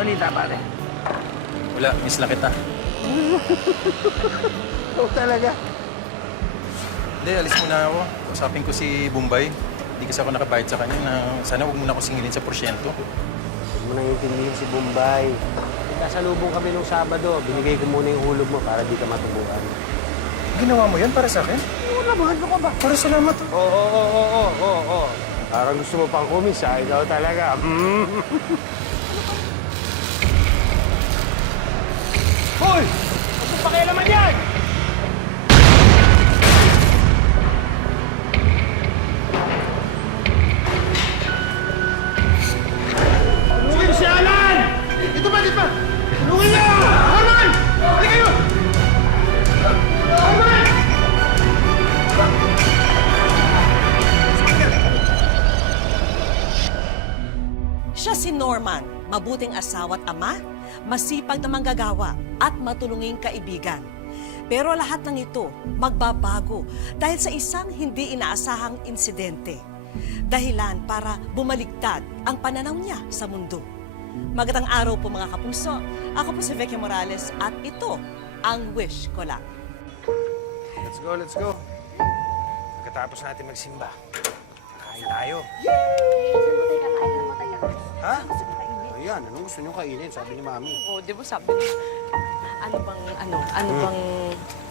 balita, pare? Wala, miss lang kita. Oo talaga. Hindi, alis muna ako. Usapin ko si Bombay. Hindi kasi ako nakabayad sa kanya na sana huwag mo na ako singilin sa porsyento. Huwag mo nang intindihin si Bombay. Kasalubong kami nung Sabado. Binigay ko muna yung hulog mo para di ka matubuan. Ginawa mo yan para sa akin? Oo naman, ano ka ba? Para salamat. Oo. Parang gusto mo pang kumisa, ikaw talaga. Hoy! Huwag mo pakialaman yan! Tulungin si Alan! Dito ba? Tulungin niya! Arman! Hindi kayo! Arman! Siya si Norman, mabuting asawa at ama, masipag na manggagawa at matulunging kaibigan. Pero lahat ng ito magbabago dahil sa isang hindi inaasahang insidente. Dahilan para bumaligtad ang pananaw niya sa mundo. Magandang araw po mga kapuso. Ako po si Vicky Morales at ito ang Wish Ko Lang. Let's go. Pagkatapos natin magsimba, kain tayo. Ha? Ayan, anong gusto nyo kainin? Sabi ni Mami. Oo, di ba sabi niya, ano bang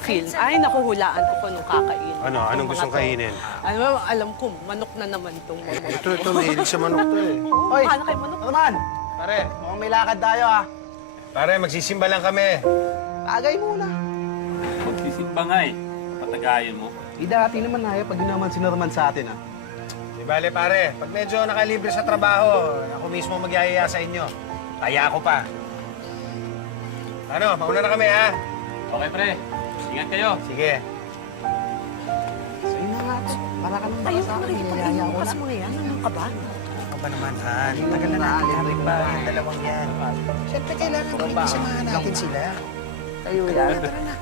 feel? Ay, nakuhulaan ko pa nung kakain. Anong gustong kainin? Alam ko, manok na naman itong mga. Ito, mahilig sa manok to eh. Oy, paano kay manok? Ano man? Pare, mukhang may lakad tayo ah. Pare, magsisimba lang kami. Tagay muna. Magsisimba nga eh. Patagayan mo. Dati naman na pag naman sinarman sa atin ah. Di bale, pare, pag medyo nakalibre sa trabaho, ako mismo magyayaya sa inyo. Kaya ako pa. Ano, mauna na kami ha? Okay, pre. Ingat kayo. Sige. So yun na nga to. Para ka nang baka sa akin. Niyayaya ko na. Bukas mo na yan, ano ka ba? Ano ba naman, Han? Tagal na natin yung pa yung dalawang yan. Siyempre, kailangan din isamahan natin sila. Tayo Tara na.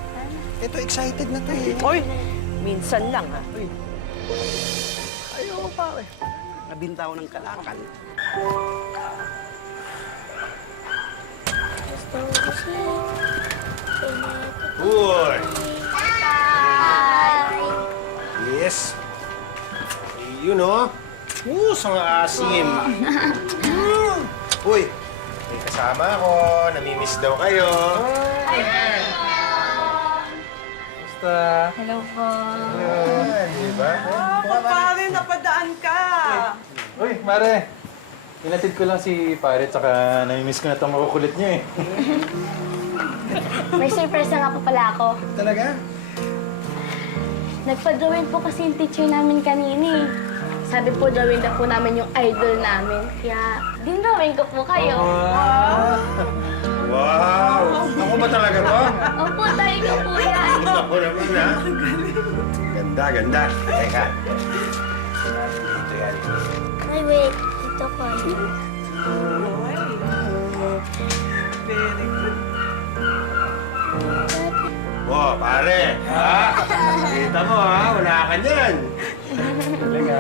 Ito, excited na to eh. Oy, minsan lang ha. Ayaw pare. Nabintaw ng kalakal. Uy! Yes. Yun o. Sang asim. Uy, may kasama ako. Namimiss daw kayo. Basta. Hello po. Di ba? Pare, napadaan ka. Uy, Mare. Inatid ko lang si Pare tsaka namimiss ko na itong makukulit niyo eh. May surprise na nga po pala ako. Talaga? Nagpa-drawing po kasi yung teacher namin kanina eh. Sabi po, drawing na po namin yung idol namin. Kaya, din-drawing ko po kayo. Wow! Ako ba talaga to? Opo, tayo ko po yan. Ako naman ha. Ganda. Teka. Dito yan. Ay, wait. Dito ko. Wow, pare! Ha? Kita mo ha, wala ka niyan. Talaga?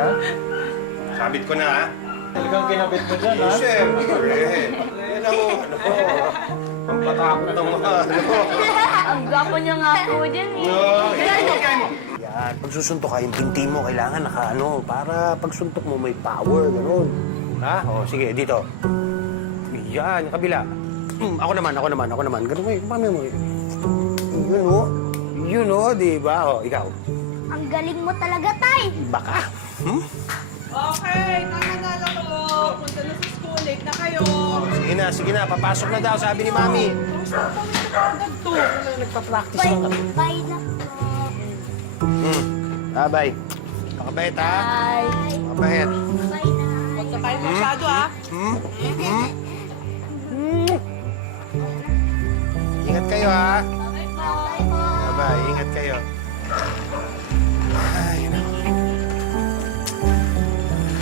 Sabit ko na ha. Talagang kinabit mo dyan, ha? Siyempre. Yan ako, ano po. Ang patakot ng mga ano. Ang gapo niya nga po dyan eh. Yan, pag susuntok ka, yung binti mo kailangan nakaano para pag suntok mo may power, gano'n. Ha? O, sige, dito. Yan, kabila. Ako naman. Ganun mo, mami mo. Yun o, di ba? O, ikaw. Ang galing mo talaga, Tay. Baka. Okay, nakanala ko. Punta na sa school, late na kayo. Sige na, papasok na daw, sabi ni Mami. Ganto. Nagpa-practice Bye. lang kami. Bye na po. Bye. Makabait, ha? Bye. Makabait. Bye na. Huwag na tayo masyado ha. Ingat kayo, ha? Bye po. Bye, ingat kayo. Ay, naku.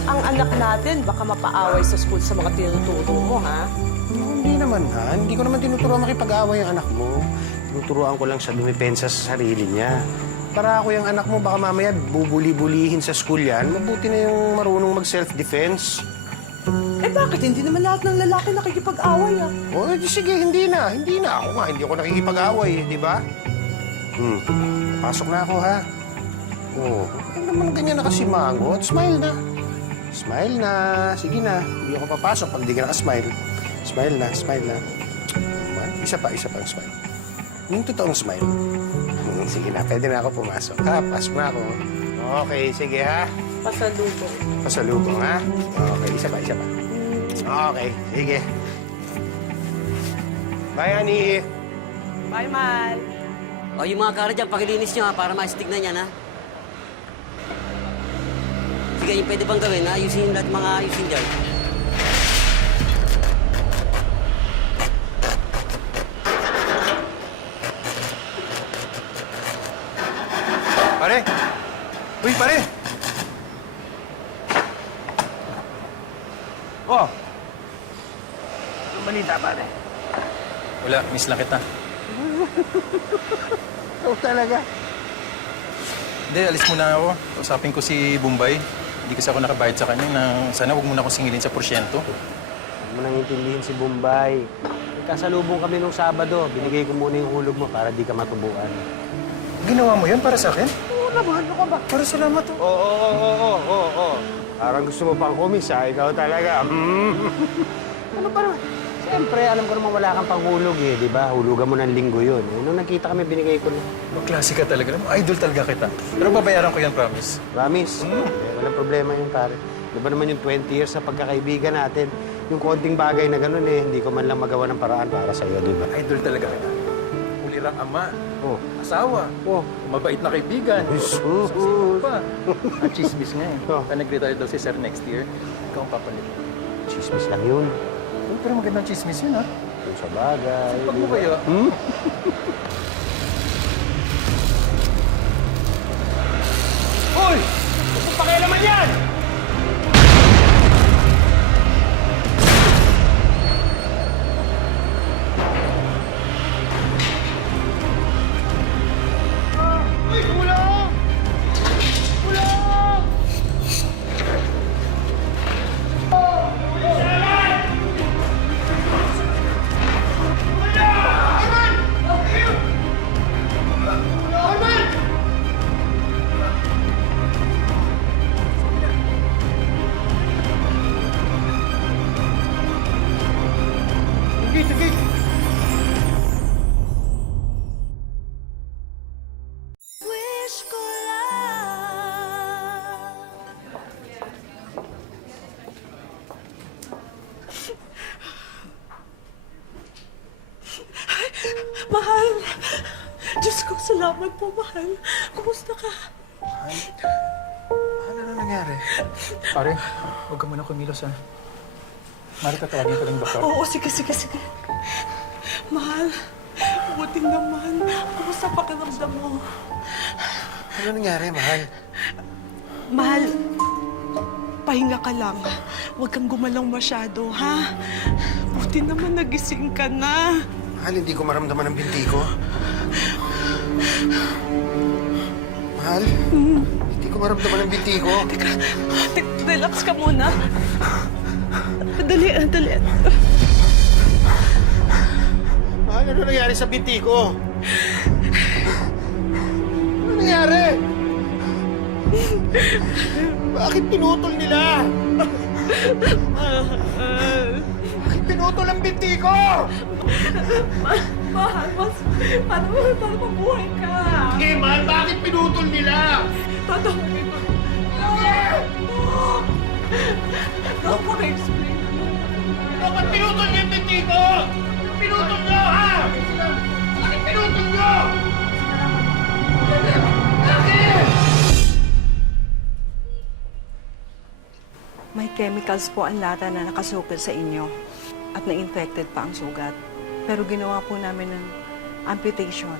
Ang anak natin, baka mapaaway sa school sa mga tinuturo mo, ha? Hindi naman, ha? Hindi ko naman tinuturuan makipag-away ang anak mo. Tinuturuan ko lang siya dumipensa sa sarili niya. Para ako yung anak mo, baka mamaya bubuli-bulihin sa school yan. Mabuti na yung marunong mag-self-defense. Eh, bakit? Hindi naman lahat ng lalaki nakikipag-away, ah. O, sige, hindi na. Hindi na. Ako nga, hindi ako nakikipag-away, di ba? Pasok na ako, ha? Oo. Ano naman ganyan na kasi, Mango? At smile na. Smile na. Sige na. Hindi ako papasok pag di ka nakasmile. Smile na, smile na. Isa pa ang smile. Yung totoong smile. Sige na, pwede na ako pumasok. Ha, pasok na ako. Okay, sige, ha? Pasalubong. Pasalubong, ha? Okay, isa pa. Okay, sige. Bye, Annie. Bye, Mal. O, yung mga kara dyan, pakilinis nyo ha, para maistignan yan ha. Sige, yung pwede bang gawin ha? Ayusin yung lahat mga ayusin dyan. Pare! Uy, pare! Oh! Ang balita, pare. Wala, miss lang kita. Ikaw talaga. Hindi, alis muna ako. Usapin ko si Bombay. Hindi kasi ako nakabayad sa kanya na sana huwag muna akong singilin sa porsyento. Huwag mo nang intindihin si Bombay. Nagkasalubong kami nung Sabado. Binigay ko muna yung hulog mo para di ka matubuan. Ginawa mo yun para sa akin? Oo naman, ano ka ba? Para salamat oh. Oo. Parang gusto mo pang kumis, ha? Ikaw talaga. Ano ba naman? Siyempre, alam ko naman wala kang panghulog eh, di ba? Hulugan mo ng linggo yun. Eh, nung nakita kami, binigay ko na. Klase ka talaga. Idol talaga kita. Pero babayaran ko yan, promise. Promise? Eh, walang problema yung pare. Di ba naman yung 20 years sa pagkakaibigan natin? Yung konting bagay na ganun eh, hindi ko man lang magawa ng paraan para sa'yo, di ba? Idol talaga kita. Ulirang ama, Oh. asawa, mabait na kaibigan. Jesus. Sino pa? Ang chismis nga eh. Oh. Pag nag-retire daw si Sir next year, ikaw ang papalit. Chismis lang yun. Pero magandang chismis yun, ha? Yung sa bagay. Pag mo kaya? Hoy! Ano pa kaya naman yan? Wish ko lang. Mahal. Diyos ko, salamat po, mahal. Kumusta ka? Ano nangyari? Pare, huwag ka muna kumilos, ha? Mari tatawagin ko lang yung doktor. Oo, sige. Mahal, buti naman. Kumusta pakiramdam mo? Ano nangyari, mahal? Mahal, pahinga ka lang. Huwag kang gumalaw masyado, ha? Buti naman nagising ka na. Mahal, hindi ko maramdaman ang binti ko. Mahal, hindi ko maramdaman ang binti ko. Teka, relax ka muna. Dali. Mahal, ano nangyari sa binti ko? Ano nangyari? Bakit pinutol nila? Bakit pinutol ang binti ko? Mahal, paano mabuhay ka? Sige, mahal, bakit pinutol nila? Tatawagin ko. Napaka-explain. Bakit pinutol niyo yung binti ko? Pinutol niyo, ha? Bakit pinutol niyo? Bakit? May chemicals po ang lata na nakasukil sa inyo at na-infected pa ang sugat. Pero ginawa po namin ng amputation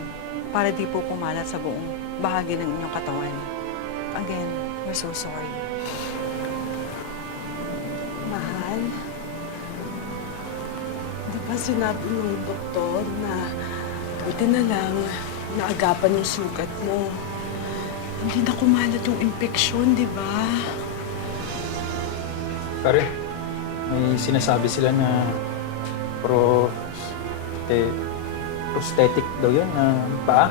para di po kumalat sa buong bahagi ng inyong katawan. Again, we're so sorry. Mahal, di ba sinabi ng doktor na buti na lang naagapan yung sugat mo. Hindi na kumalat yung infeksyon, di ba? Pare, May sinasabi sila na prosthetic daw yun, na paa.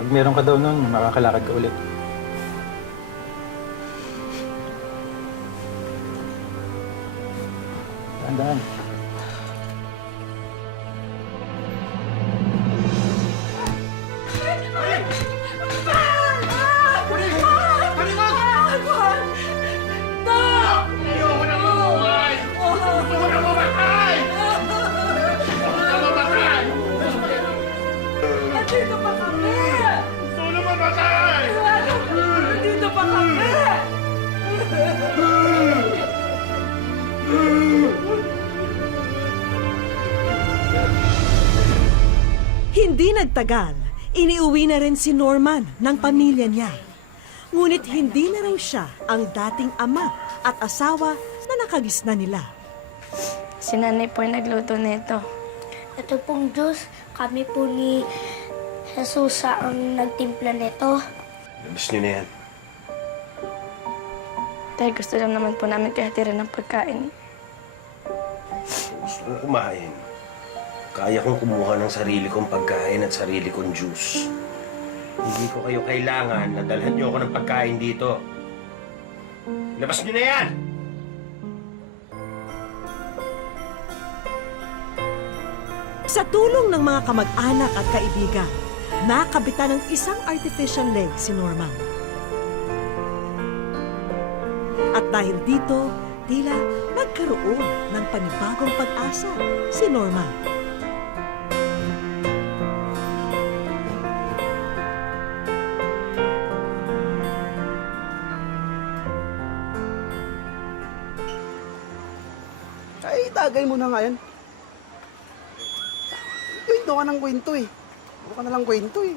Pag meron ka daw nun, makakalakad ka ulit. Tandaan. Nandito pa kami! Gusto na mamatay! Nandito pa kami! Hindi nagtagal, iniuwi na rin si Norman ng pamilya niya. Ngunit hindi na raw siya ang dating ama at asawa na nakagisna nila. Si nanay po yung nagluto nito. Ito pong juice, kami po ni Jesus ang nagtimpla nito. Labas nyo na yan. Dahil gusto lang naman po namin kahatiran ng pagkain. Gusto kong kumain. Kaya kong kumuha ng sarili kong pagkain at sarili kong juice. Hindi ko kayo kailangan na dalhan niyo ako ng pagkain dito. Labas niyo na yan! Sa tulong ng mga kamag-anak at kaibigan, nakabitan ng isang artificial leg si Norman. At dahil dito, tila nagkaroon ng panibagong pag-asa si Norman. Ay, tagay mo na nga yan. Kwento ka ng kwento eh. Ano ka nalang kwento eh.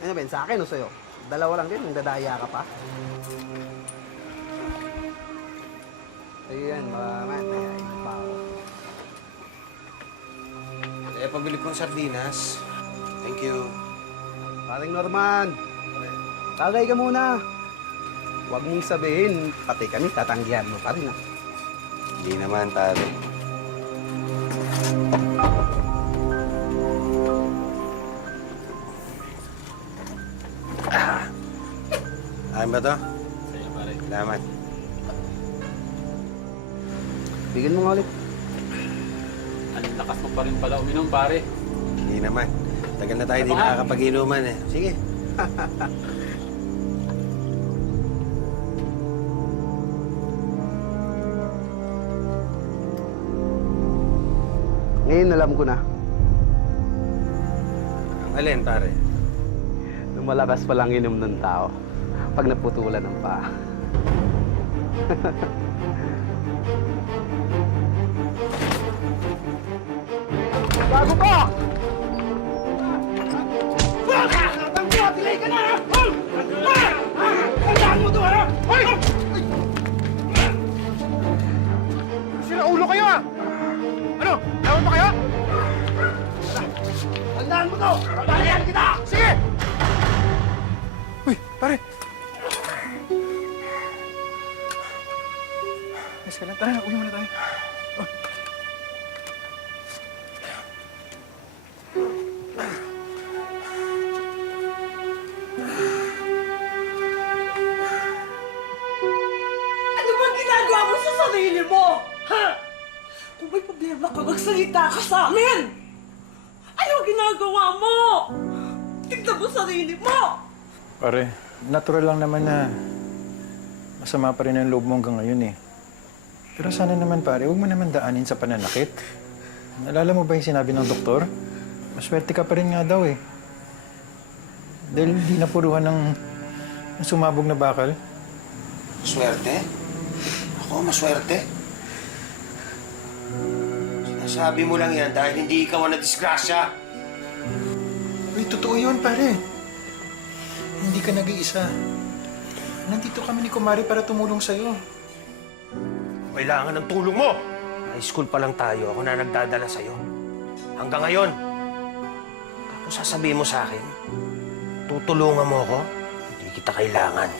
Ano Ben, sa akin o sa'yo? Dalawa lang din, nang dadaya ka pa. Ayan, madayain pa ako. Eh, pabili kong sardinas. Thank you. Paring Norman, tagay ka muna. Huwag mong sabihin, pati kami tatanggihan mo pa rin ah. Hindi naman, pare. Ayan ba to? Sa'yo, pare. Salamat. Bigyan mo nga ulit. Ang lakas mo pa rin pala uminom, pare. Hindi naman. Tagal na tayo di nakakapag-inuman eh. Sige. Ngayon alam ko na, Ang alin, pare? lumalakas palang inom ng tao pag naputulan ng paa. Bago pa! Delay ka na! Tandaan mo to, ha? Hoy! Sira ulo kayo, ha? Ano? Ewan ba kayo? Tandaan mo to! Tandaan kita! Sige! Uy, pare! Yes, ka lang. Tara, uwi muna tayo. Oh. Ano bang ginagawa mo sa sarili mo? Ha? Kung may problema ka, magsalita ka sa amin! Ano ang ginagawa mo? Tignan mo sarili mo! Pare, natural lang naman na masama pa rin ang loob mo hanggang ngayon eh. Pero sana naman pare, huwag mo naman daanin sa pananakit. Nalala mo ba yung sinabi ng doktor? Maswerte ka pa rin nga daw eh. Dahil hindi napuruhan ng sumabog na bakal. Maswerte? Ako, maswerte? Sinasabi mo lang yan dahil hindi ikaw ang nadisgrasya. Uy, totoo yun pare. Hindi ka nag-iisa. Nandito kami ni Kumari para tumulong sa'yo. Kailangan ng tulong mo! High school pa lang tayo, ako na nagdadala sa'yo. Hanggang ngayon. Tapos sasabihin mo sa akin, tutulungan mo ako? Hindi kita kailangan.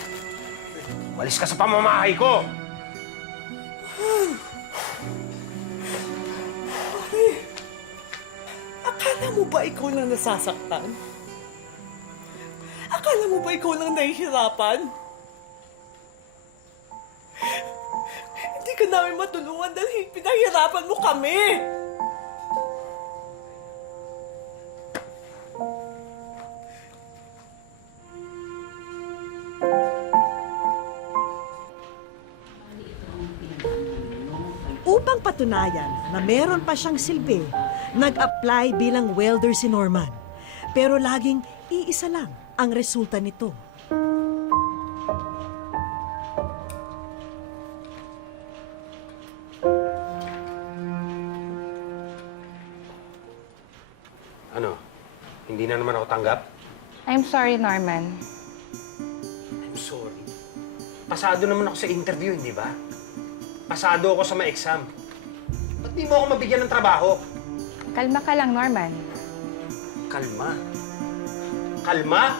Umalis ka sa pamamahay ko! mo ba ikaw lang nasasaktan? Akala mo ba ikaw lang nahihirapan? Hindi ka namin matulungan dahil pinahirapan mo kami! Upang patunayan na meron pa siyang silbi, nag-apply bilang welder si Norman. Pero laging iisa lang ang resulta nito. Ano? Hindi na naman ako tanggap? I'm sorry, Norman. I'm sorry. Pasado naman ako sa interview, hindi ba? Pasado ako sa mga exam. Ba't di mo ako mabigyan ng trabaho? Kalma ka lang, Norman. Kalma? Kalma?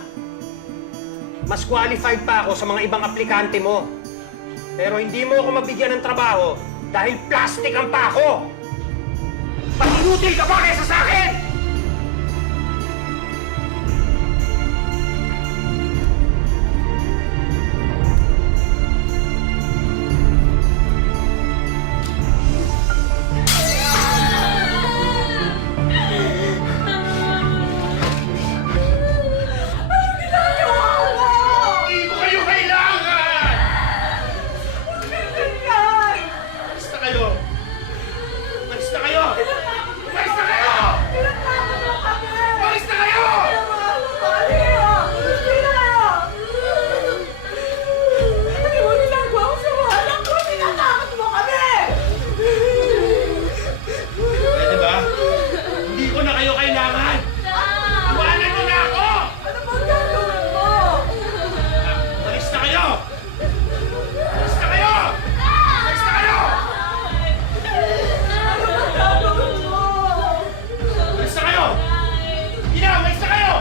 Mas qualified pa ako sa mga ibang aplikante mo. Pero hindi mo ako mabigyan ng trabaho dahil plastic ang pako! Pag-inutil ka pa kaysa sa akin! Hindi ko kayo kailangan! Umalis na kayo! Umalis na kayo! Umalis na kayo! Umalis na kayo! Pwede ba? Hindi ko na kayo kailangan! Iwanan mo na ako! Umalis na kayo! Umalis na kayo! Umalis na kayo! Umalis na kayo! Ina, umalis na kayo!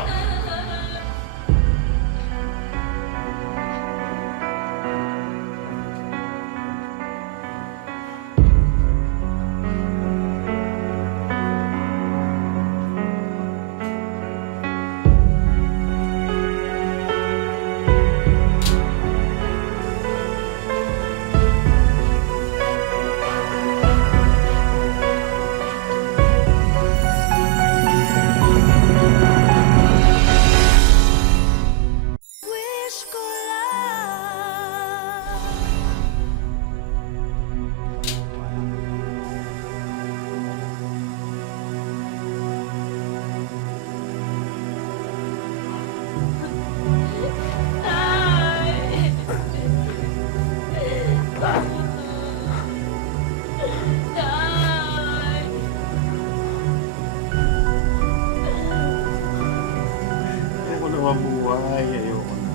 Ayoko na mabuhay. Ayoko na.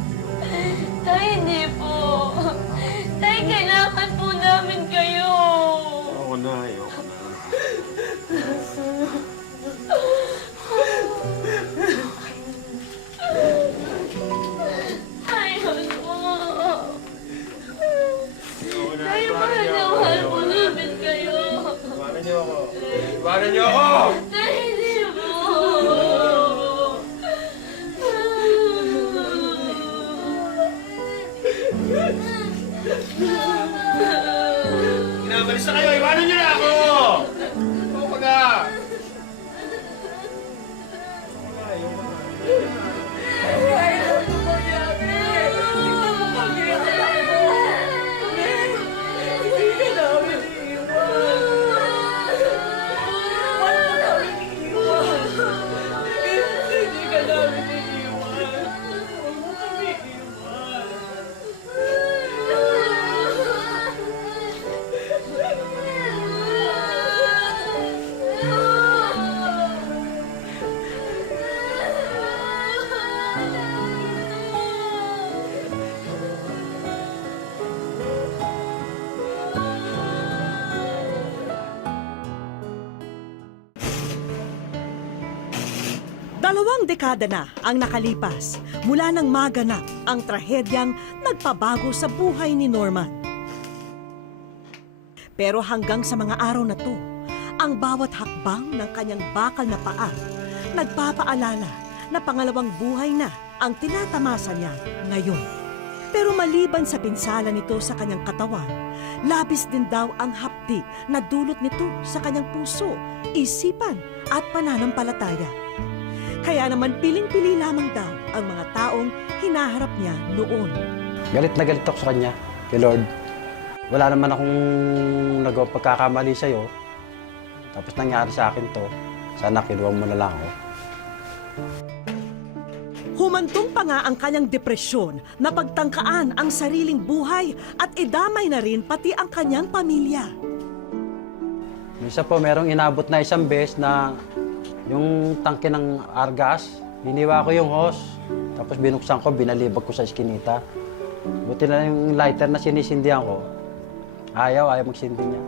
Tay, hindi po. Tay, kailangan po namin kayo. Ayoko na. Ayoko na. Ayun po. Tay, mahal na mahal po namin kayo. Iwanan niyo ako. Iwanan niyo ako! Tay, hindi po. Umalis na kayo! Iwanan niyo na ako! Ayoko na! Dalawang dekada na ang nakalipas mula nang maganap ang trahedyang nagpabago sa buhay ni Norman. Pero hanggang sa mga araw na to, ang bawat hakbang ng kanyang bakal na paa nagpapaalala na pangalawang buhay na ang tinatamasa niya ngayon. Pero maliban sa pinsala nito sa kanyang katawan, labis din daw ang hapdi na dulot nito sa kanyang puso, isipan at pananampalataya. Kaya naman piling-pili lamang daw ang mga taong hinaharap niya noon. Galit na galit ako sa kanya, kay Lord. Wala naman akong nagawang pagkakamali sa'yo. Tapos nangyari sa akin to. Sana kinuha mo na lang ako. Humantong pa nga ang kanyang depresyon na pagtangkaan ang sariling buhay at idamay na rin pati ang kanyang pamilya. Minsan po, merong inabot na isang beses na yung tangke ng argas, biniwa ko yung hose. Tapos binuksan ko, binalibag ko sa iskinita. Buti na yung lighter na sinisindihan ko. Ayaw magsindi niya.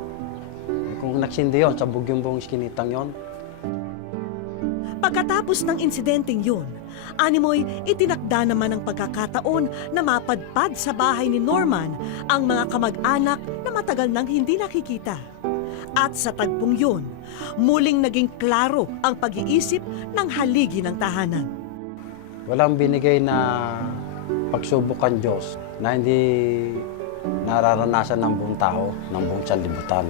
Kung nagsindi yun, sabog yung buong iskinitang yon. Pagkatapos ng insidenteng yun, animoy itinakda naman ang pagkakataon na mapadpad sa bahay ni Norman ang mga kamag-anak na matagal nang hindi nakikita. At sa tagpong yun, muling naging klaro ang pag-iisip ng haligi ng tahanan. Walang binigay na pagsubok ang Diyos na hindi nararanasan ng buong tao, ng buong sanlibutan.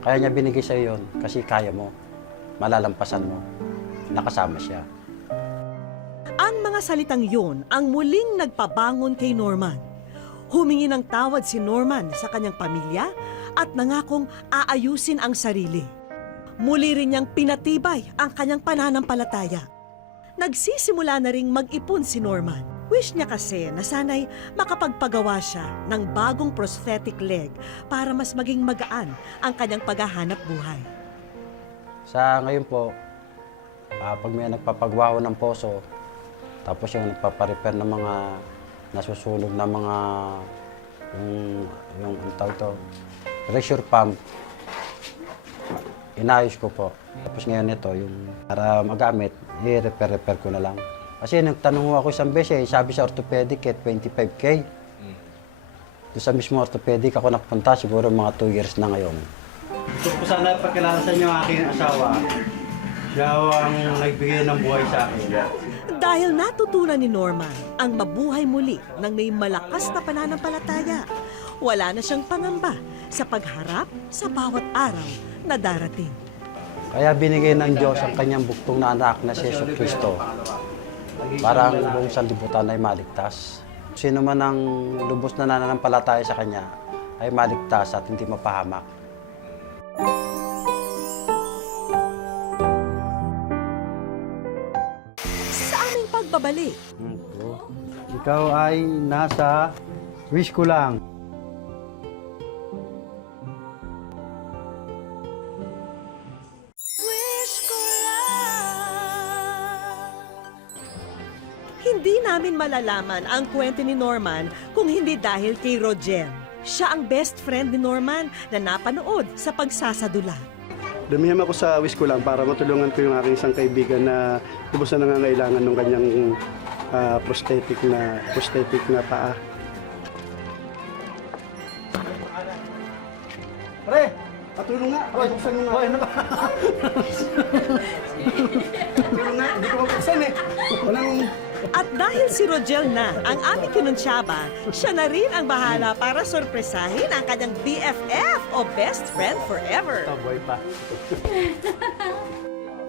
Kaya niya binigay sa yun kasi kaya mo, malalampasan mo, nakasama siya. Ang mga salitang yun ang muling nagpabangon kay Norman. Humingi ng tawad si Norman sa kanyang pamilya at nangakong aayusin ang sarili. Muli rin niyang pinatibay ang kanyang pananampalataya. Nagsisimula na ring mag-ipon si Norman. Wish niya kasi na sana'y makapagpagawa siya ng bagong prosthetic leg para mas maging magaan ang kanyang paghahanap buhay. Sa ngayon po, pag may nagpapagwaho ng poso, tapos yung nagpaparepair ng mga nasusunog na mga yung tawag to, pressure pump, inayos ko po. Tapos ngayon ito, yung para magamit, i-repair ko na lang. Kasi nagtanong ako isang beses, sabi sa orthopedic, 25K. Doon sa mismo orthopedic ako napunta, siguro mga 2 years na ngayon. Gusto ko sana pagkilala sa inyo ang aking asawa. Siya ang nagbigay ng buhay sa akin. Dahil natutunan ni Norman ang mabuhay muli ng may malakas na pananampalataya, wala na siyang pangamba sa pagharap sa bawat araw na darating. Kaya binigay ng Diyos ang kanyang buktong na anak na si Jesucristo para ang buong sanlibutan ay maligtas. Sino man ang lubos na nananampalataya sa kanya ay maligtas at hindi mapahamak. Sa aming pagbabalik, Ikaw ay nasa wish ko lang. hindi namin malalaman ang kwento ni Norman kung hindi dahil kay Rogel. Siya ang best friend ni Norman na napanood sa pagsasadula. Dumihim ako sa wish ko lang para matulungan ko yung aking isang kaibigan na lubos na nangangailangan ng kanyang prosthetic na paa. Pre, patulong nga. Pre, buksan mo nga. Ano ba? Patulong nga, hindi ko mabuksan eh. Walang... At dahil si Rogel na ang aming kinunsyaba, siya na rin ang bahala para sorpresahin ang kanyang BFF o best friend forever. Taboy pa.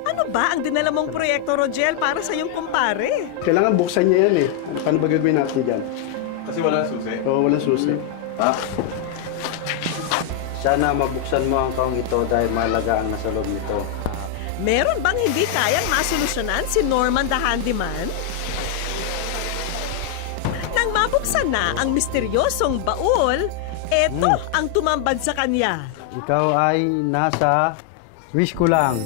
Ano ba ang dinala mong proyekto, Rogel, para sa iyong kumpare? Kailangan buksan niya yan eh. Paano ba gagawin natin dyan? Kasi walang susi. Oo, walang susi. Sana mabuksan mo ang kaong ito dahil mahalaga ang nasa loob nito. Meron bang hindi kayang masolusyonan si Norman the Handyman? Nang mabuksan na ang misteryosong baul, eto ang tumambad sa kanya. Ikaw ay nasa wish ko lang.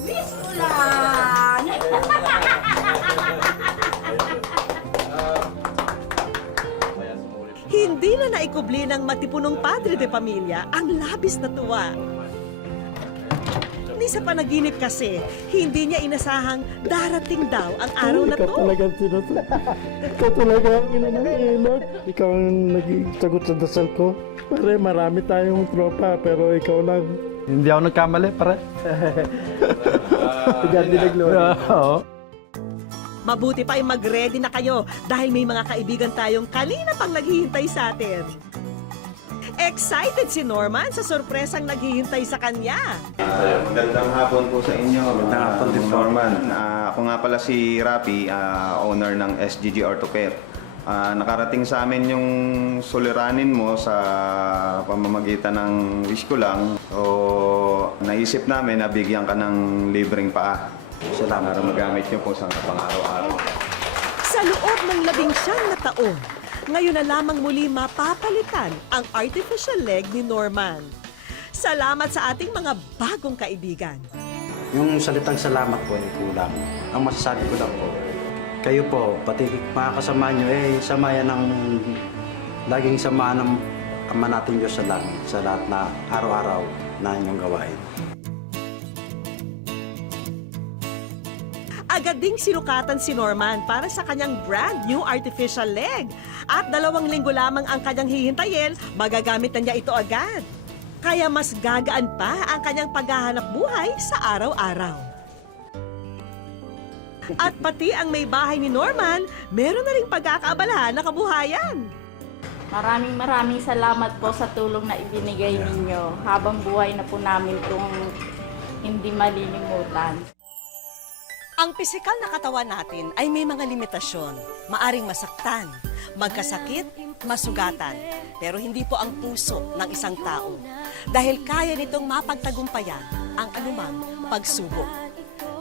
Hindi na naikubli ng matipunong padre de pamilya ang labis na tuwa. Ni sa panaginip kasi, hindi niya inasahang darating daw ang araw na to. Ikaw talaga ang ina ng ilog. Ikaw ang naging sagot sa dasal ko. Pare, marami tayong tropa, pero ikaw lang. Hindi ako nagkamali, pare. Gandhi na glory. Oo. Mabuti pa ay mag-ready na kayo dahil may mga kaibigan tayong kanina pang naghihintay sa atin. Excited si Norman sa sorpresang naghihintay sa kanya. Magandang hapon po sa inyo. Magandang hapon din, Norman. Ako nga pala si Rapi, owner ng SGG Orthocare. Nakarating sa amin yung suliranin mo sa pamamagitan ng wish ko lang. So, naisip namin na bigyan ka ng libreng paa. Salamat. Para magamit nyo po sa pang-araw-araw. Sa loob ng 19 na taon, ngayon na lamang muli mapapalitan ang artificial leg ni Norman. Salamat sa ating mga bagong kaibigan. Yung salitang salamat po ay kulang. Ang masasabi ko lang po, kayo po, pati mga kasama nyo, samayan ng laging samahan ng Ama natin Diyos sa langit sa lahat na araw-araw na inyong gawain. Agad ding sinukatan si Norman para sa kanyang brand new artificial leg. At 2 linggo lamang ang kanyang hihintayin, magagamit na niya ito agad. Kaya mas gagaan pa ang kanyang paghahanap buhay sa araw-araw. At pati ang may bahay ni Norman, meron na ring pagkakaabalahan na kabuhayan. Maraming salamat po sa tulong na ibinigay ninyo. Habang buhay na po namin itong hindi malilimutan. Ang pisikal na katawan natin ay may mga limitasyon. Maaring masaktan, magkasakit, masugatan. Pero hindi po ang puso ng isang tao. Dahil kaya nitong mapagtagumpayan ang anumang pagsubok.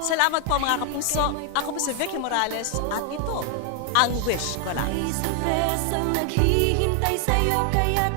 Salamat po mga kapuso. Ako po si Vicky Morales at ito ang Wish Ko Lang. May sorpresang naghihintay sa'yo kaya't